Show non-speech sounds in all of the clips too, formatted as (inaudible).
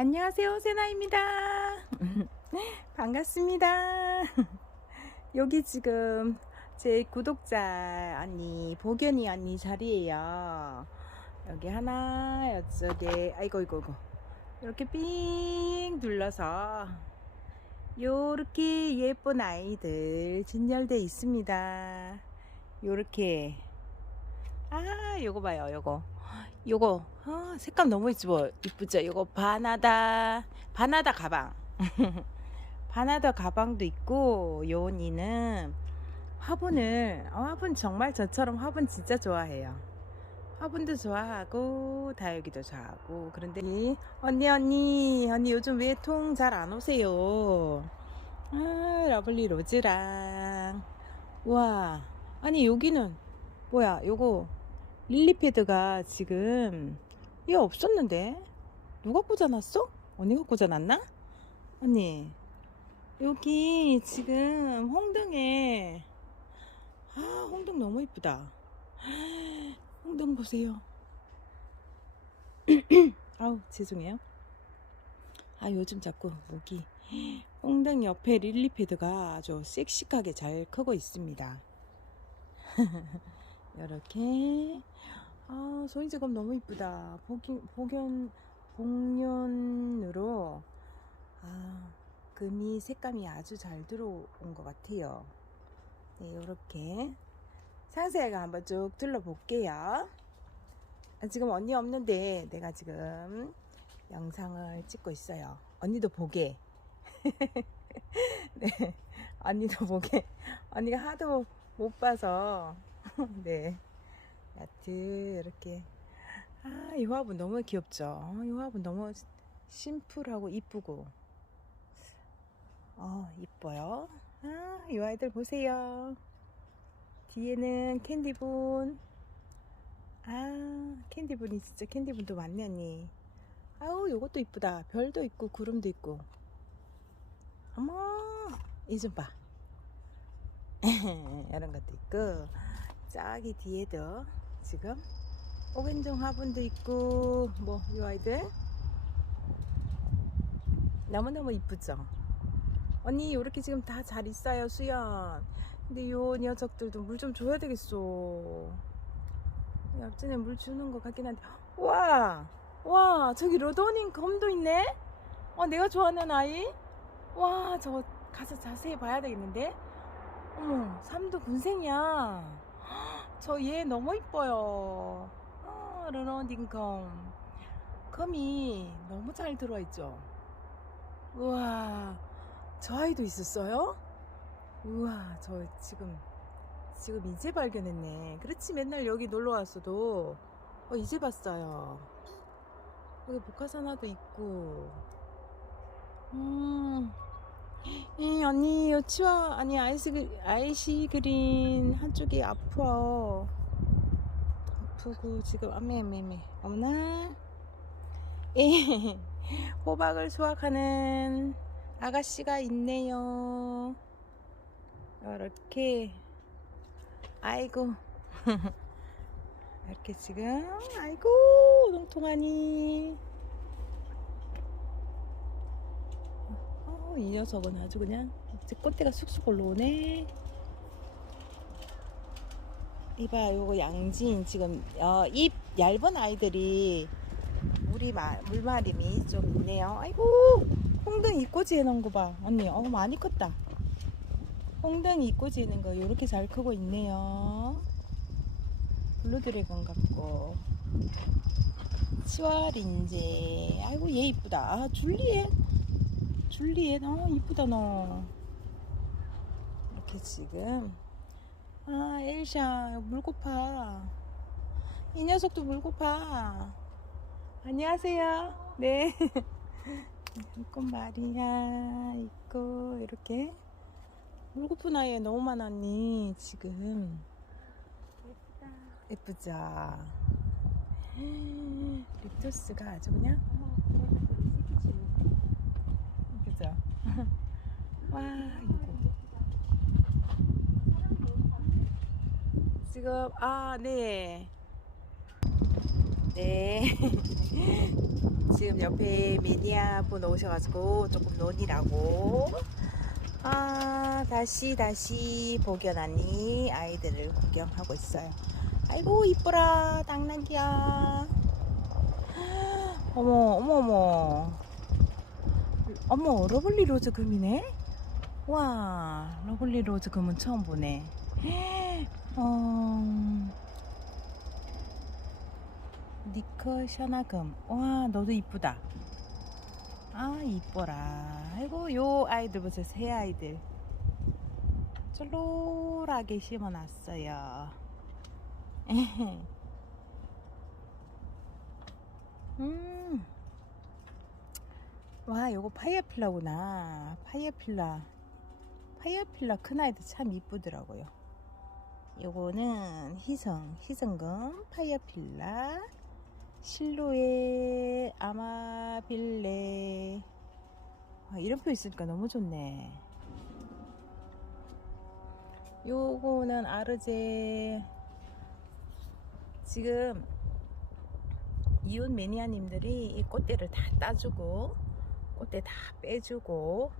안녕하세요, 세나입니다. (laughs) 반갑습니다. (laughs) 여기 지금 제 구독자 언니, 보견이 언니 자리에요. 여기 하나, 이쪽에, 아이고, 이고, 이고. 이렇게 삥 둘러서 요렇게 예쁜 아이들 진열돼 있습니다. 요렇게. 아, 요거 봐요, 요거. 요거 아, 색감 너무 이쁘, 이쁘죠? 요거 바나다 바나다 가방. (laughs) 바나다 가방도 있고 요언니는 화분을 어, 화분 정말 저처럼 화분 진짜 좋아해요. 화분도 좋아하고 다육이도 좋아하고. 그런데 이 언니 언니 언니 요즘 왜 통 잘 안 오세요? 아 러블리 로즈랑. 와. 아니 여기는 뭐야? 요거 릴리패드가 지금 얘 없었는데? 누가 꽂아놨어? 언니가 꽂아놨나? 언니 여기 지금 홍등에 아 홍등 너무 이쁘다. 홍등 보세요. (clears throat) 아우 죄송해요. 아 요즘 자꾸 목이. 홍등 옆에 릴리패드가 아주 씩씩하게 잘 크고 있습니다 (laughs) 이렇게. 아 소이지검 너무 이쁘다. 복연, 복연 복면으로 아 금이 색감이 아주 잘 들어온 것 같아요. 네 이렇게. 상세하게 한번 쭉 둘러볼게요. 아, 지금 언니 없는데 내가 지금 영상을 찍고 있어요. 언니도 보게. (laughs) 네 언니도 보게. 언니가 하도 못 봐서 (laughs) 네. 야트 이렇게 아, 이 화분 너무 귀엽죠. 이 화분 너무 심플하고 이쁘고 어, 이뻐요. 아, 이 아이들 보세요. 뒤에는 캔디분. 아, 캔디분이 진짜 캔디분도 많네 언니. 아우, 요것도 이쁘다. 별도 있고 구름도 있고. 어머, 이 좀 봐. (laughs) 이런 것도 있고. 저기 뒤에도 지금 오겐종 화분도 있고 뭐 이 아이들? 너무너무 이쁘죠? 언니 이렇게 지금 다 잘 있어요 수연. 근데 요 녀석들도 물 좀 줘야 되겠어. 앞전에 물 주는 것 같긴 한데. 와! 와 저기 로더닝 검도 있네? 어 내가 좋아하는 아이? 와 저거 가서 자세히 봐야 되겠는데? 어머 삼도 군생이야 저 얘 너무 이뻐요. 아, 르런딩컴. 컴이 너무 잘 들어와 있죠. 우와, 저 아이도 있었어요? 우와, 저 지금, 지금 이제 발견했네. 그렇지, 맨날 여기 놀러 왔어도, 어, 이제 봤어요. 여기 복화산화도 있고, 음, 이 언니 요 치와 아니 아이스 그, 아이시 그린 한쪽이 아파 아프고 지금 아메메메 어머나. 에 (laughs) 호박을 수확하는 아가씨가 있네요. 이렇게. 아이고. (laughs) 이렇게 지금. 아이고 농통하니 이 녀석은 아주 그냥 이제 꽃대가 쑥쑥 올라오네. 이봐, 요거 양진 지금 어, 잎 얇은 아이들이 물이 마, 물마름이 좀 있네요. 아이고, 홍등 이꼬지 해놓은 거 봐. 언니, 어 많이 컸다. 홍등 이꼬지 있는 거 이렇게 잘 크고 있네요. 블루드래곤 같고. 치와린제. 아이고, 얘 이쁘다. 아, 줄리엣. 줄리엣 아 이쁘다 너 이렇게 지금. 아 엘샤 물고파. 이 녀석도 물고파. 안녕하세요. 네. 이건 마리아 있고 이렇게. 물고픈 아이 너무 많았니 지금? 예쁘다. 예쁘죠? (gasps) 립토스가 아주 그냥 그죠? (laughs) 와, 이거. 지금, 아, 네. 네, 네. (laughs) 지금 옆에 매니아 분 오셔가지고 조금 논이라고. 아, 다시, 다시 복연하니 아이들을 구경하고 있어요. 아이고, 이뻐라. 당나귀야. (gasps) 어머, 어머, 어머. 어머, 러블리 로즈 금이네? 와, 러블리 로즈 금은 처음 보네. (gasps) 어, 니커 셔나금. 와, 너도 이쁘다. 아, 이뻐라. 아이고, 요 아이들 보세요. 새 아이들. 쫄로라게 심어놨어요. (laughs) 음. 와, 요거 파이어필라구나. 파이어필라. 파이어필라 큰 아이들 참 이쁘더라고요. 요거는 희성, 희성금, 파이어필라, 실루엣, 아마빌레. 아, 이름표 있으니까 너무 좋네. 요거는 아르제. 지금 이웃 매니아님들이 이 꽃대를 다 따주고 꽃대 다 빼주고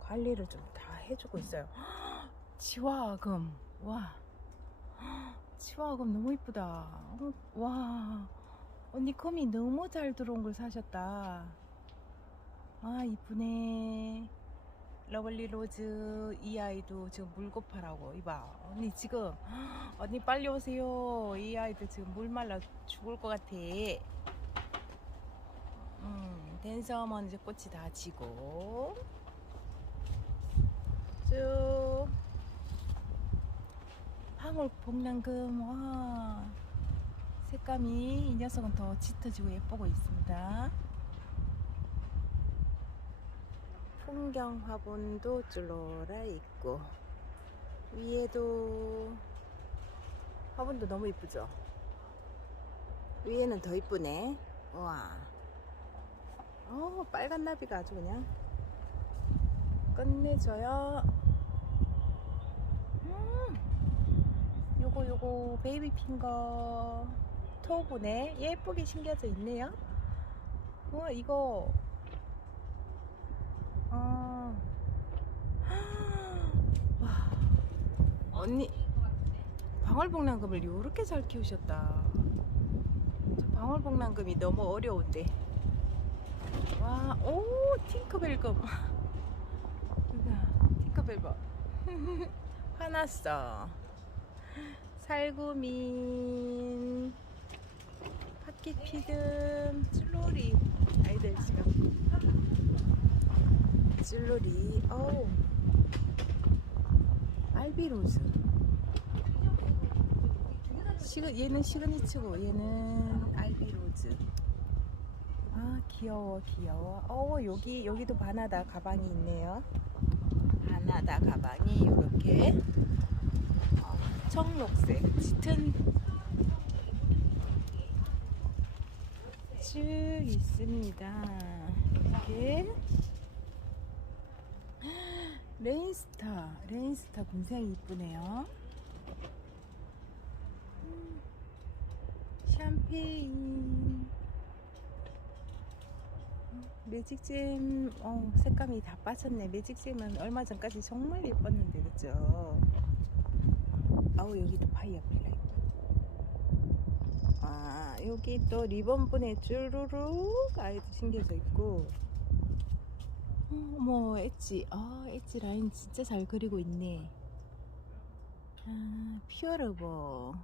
관리를 좀 다 해주고 있어요. (gasps) 치와금 와 (gasps) 치와금 너무 이쁘다. 어, 와 언니 컴이 너무 잘 들어온 걸 사셨다. 아 이쁘네. 러블리 로즈 이 아이도 지금 물고파라고 이봐 언니 지금 (gasps) 언니 빨리 오세요 이 아이들 지금 물 말라 죽을 것 같아 음 댄서먼 이제 꽃이 다 지고. 쭉. 방울 복랑금 와. 색감이 이 녀석은 더 짙어지고 예쁘고 있습니다. 풍경 화분도 쫄로라 있고 위에도 화분도 너무 이쁘죠? 위에는 더 이쁘네. 와 어, 빨간 나비가 아주 그냥 끝내줘요 음, 요거 요거 베이비 핑거 토브네 예쁘게 심겨져 있네요 어 이거 아. (gasps) 와. 언니 방울복랑금을 이렇게 잘 키우셨다. 저 방울복랑금이 너무 어려운데. 와, 오 팅커벨금. 팅커벨 봐. 화났어. 살구민, 핫기피듬, 찔로리 아이들 지금. 찔로리 어우 알비로즈 시그, 얘는 시그니처고 얘는 알비로즈 아 귀여워 귀여워. 어 여기 여기도 바나다 가방이 있네요. 바나다 가방이 이렇게 어, 청록색 짙은 쭉 있습니다. 이렇게. 레인스타, 레인스타 굉장히 이쁘네요. 음, 샴페인, 매직잼, 어, 색감이 다 빠졌네. 매직잼은 얼마 전까지 정말 예뻤는데, 그죠? 아우, 여기도 파이어 필라 있고. 아, 여기 또 리본분에 쭈루룩 아이도 심겨져 있고. 어머 엣지 아 엣지 라인 진짜 잘 그리고 있네 아 퓨어러버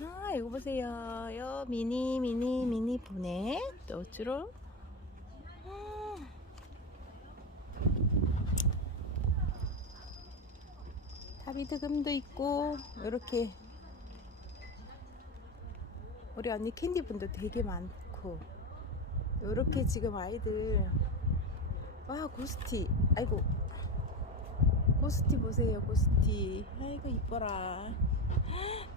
아 이거 보세요. 요 미니 미니 미니 보네. 또 주로. 아. 다비드금도 있고 이렇게. 우리 언니 캔디분도 되게 많고 요렇게 지금 아이들. 와 고스티. 아이고. 고스티 보세요 고스티. 아이고 이뻐라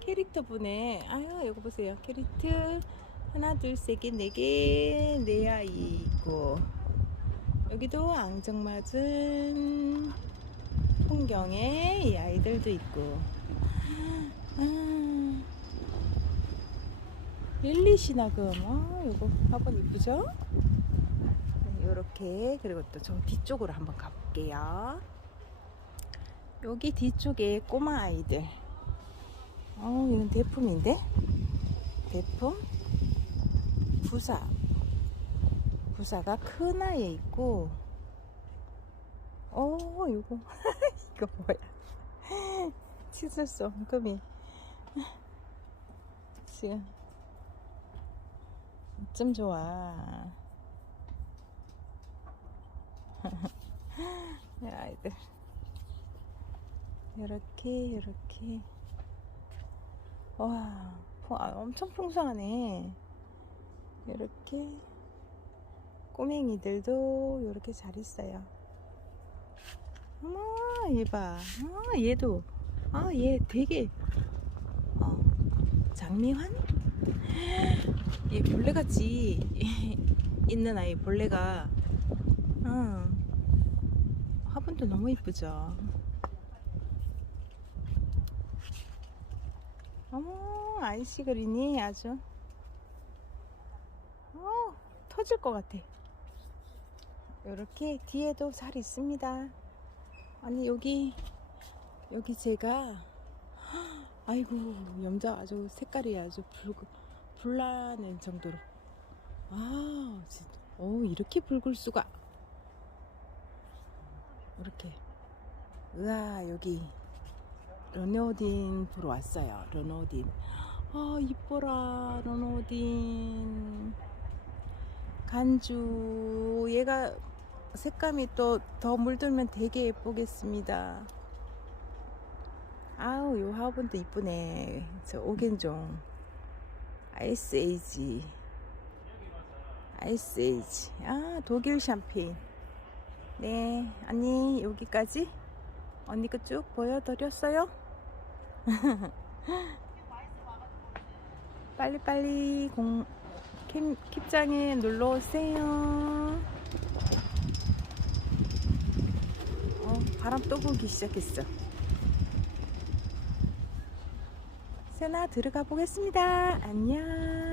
캐릭터 보네 아유 이거 보세요 캐릭터 하나 둘셋개네개 네 아이 있고 여기도 앙증맞은 풍경에 이 아이들도 있고 아, 릴리 시나금. 아, 요거 화분 이쁘죠? 네, 요렇게. 그리고 또저 뒤쪽으로 한번 가볼게요. 여기 뒤쪽에 꼬마 아이들. 어, 이건 대품인데? 대품? 부사. 부사가 큰 아이에 있고, 어, 이거. (laughs) 이거 뭐야. (laughs) 치술소 엉금이. 지금. 어쩜 좋아. (laughs) 이 아이들. 이렇게, 이렇게. 와, 풍- 아, 엄청 풍성하네. 이렇게. 꼬맹이들도 이렇게 잘 있어요. 어머, 얘 봐. 아, 얘도. 아, 얘 되게. 어, 장미환? (gasps) 얘 벌레같이 (laughs) 있는 아이, 벌레가. 응. 화분도 너무 이쁘죠. 어머, 아이씨 그린이 아주. 어, 터질 것 같아. 이렇게 뒤에도 잘 있습니다. 아니 여기 여기 제가 아이고 염자 아주 색깔이 아주 붉 불나는 정도로 아 진짜 오 이렇게 붉을 수가 이렇게 으아 여기 르노딘 보러 왔어요. 르노딘. 아 이뻐라 르노딘. 간주. 얘가 색감이 또 더 물들면 되게 예쁘겠습니다. 아우 요 화분도 이쁘네. 저 오겐종. 아이스에이지. 아이스에이지. 아 독일 샴페인. 네 언니 여기까지? 언니 거쭉 보여드렸어요. (laughs) 빨리빨리 공 캡, 캡장에 놀러 오세요. 어, 바람 또 불기 시작했어. 세나 들어가 보겠습니다. 안녕.